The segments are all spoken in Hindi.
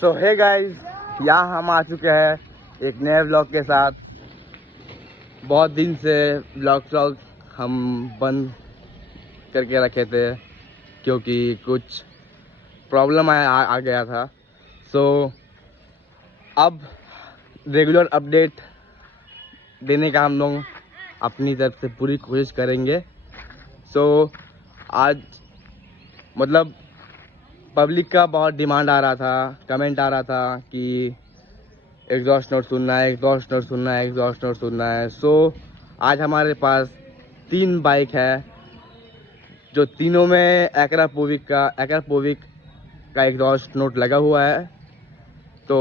सो हे गाइस, यहाँ हम आ चुके हैं एक नए व्लॉग के साथ। बहुत दिन से व्लॉग हम बंद करके रखे थे क्योंकि कुछ प्रॉब्लम आ गया था। सो अब रेगुलर अपडेट देने का हम लोग अपनी तरफ से पूरी कोशिश करेंगे। सो आज मतलब पब्लिक का बहुत डिमांड आ रहा था, कमेंट आ रहा था कि एग्जॉस्ट नोट सुनना है, एग्जॉस्ट नोट सुनना है, एग्जॉस्ट नोट सुनना है। सो आज हमारे पास 3 बाइक है जो तीनों में एकरा पोविक का एग्जॉस्ट नोट लगा हुआ है। तो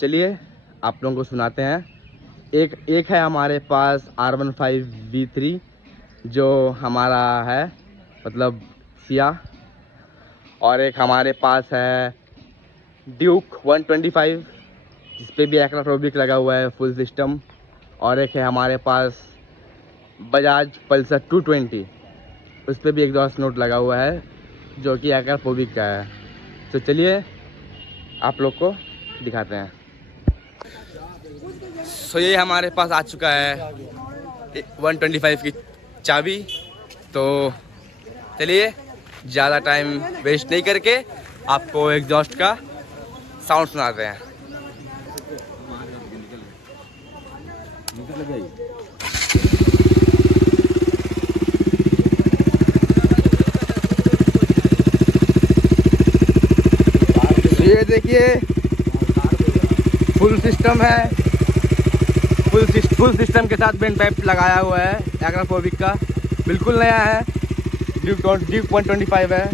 चलिए आप लोगों को सुनाते हैं। एक है हमारे पास R15 V3 जो हमारा है मतलब सिया, और एक हमारे पास है ड्यूक 125 जिस पे भी एक्राफ्रोबिक लगा हुआ है फुल सिस्टम, और एक है हमारे पास बजाज पल्सर 220 उस पे भी एग्जॉस्ट नोट लगा हुआ है जो कि एक्राफ्रोबिक का है। तो चलिए आप लोग को दिखाते हैं। सो ये हमारे पास आ चुका है 125 की चाबी। तो चलिए ज़्यादा टाइम वेस्ट नहीं करके आपको एग्जॉस्ट का साउंड सुनाते हैं। ये देखिए फुल सिस्टम है, फुल सिस्टम के साथ बेंड पाइप लगाया हुआ है एक्राफ्रोबिक का, बिल्कुल नया है। ड्यूक 125 है।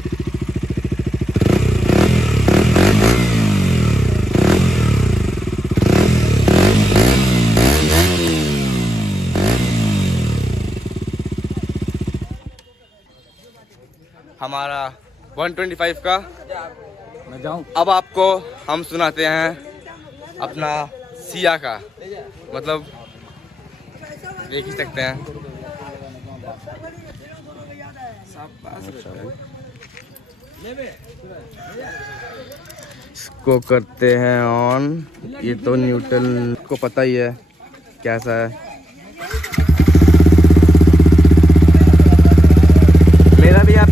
हमारा 125 का मैं जाऊं। अब आपको हम सुनाते हैं अपना सिया का, मतलब देख ही सकते हैं। इसको करते हैं ऑन। ये तो न्यूट्रल को पता ही है कैसा है। मेरा भी आप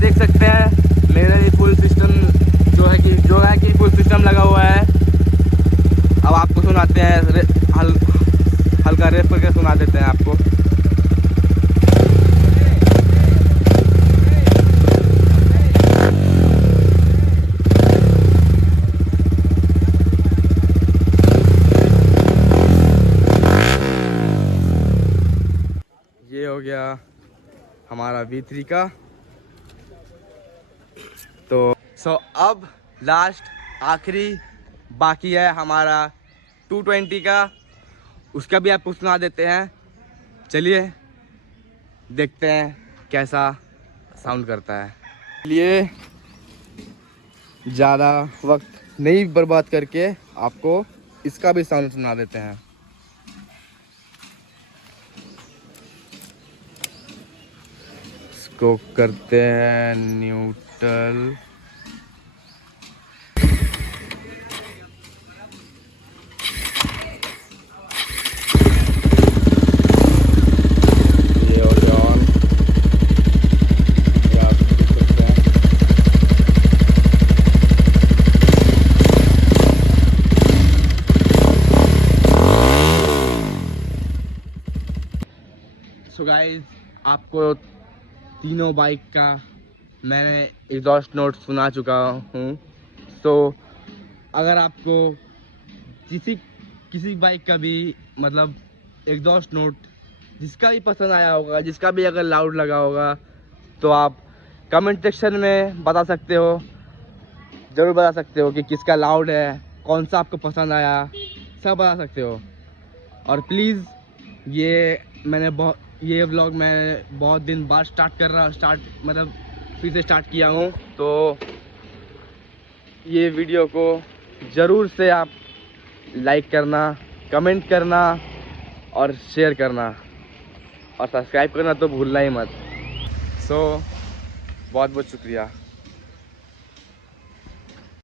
देख सकते हैं, मेरा भी फुल सिस्टम जो है कि फुल सिस्टम लगा हुआ है। अब आपको सुनाते हैं, हल्का रेफ करके सुना देते हैं आपको। ये हो गया हमारा V3 का। तो अब लास्ट आखिरी बाकी है हमारा 220 का, उसका भी आपको सुना देते हैं। चलिए देखते हैं कैसा साउंड करता है। इसलिए ज़्यादा वक्त नहीं बर्बाद करके आपको इसका भी साउंड सुना देते हैं। इसको करते हैं न्यूट्रल। ये हो गया ऑन। ये आप देख सकते हैं। सो गाइस, आपको तीनों बाइक का मैंने एग्जॉस्ट नोट सुना चुका हूँ। तो अगर आपको किसी बाइक का भी मतलब एग्जॉस्ट नोट जिसका भी पसंद आया होगा, जिसका भी अगर लाउड लगा होगा, तो आप कमेंट सेक्शन में बता सकते हो, ज़रूर बता सकते हो कि किसका लाउड है, कौन सा आपको पसंद आया, सब बता सकते हो। और प्लीज़ ये व्लॉग मैं बहुत दिन बाद फिर से स्टार्ट किया हूँ। तो ये वीडियो को ज़रूर से आप लाइक करना, कमेंट करना और शेयर करना, और सब्सक्राइब करना तो भूलना ही मत। सो बहुत बहुत शुक्रिया।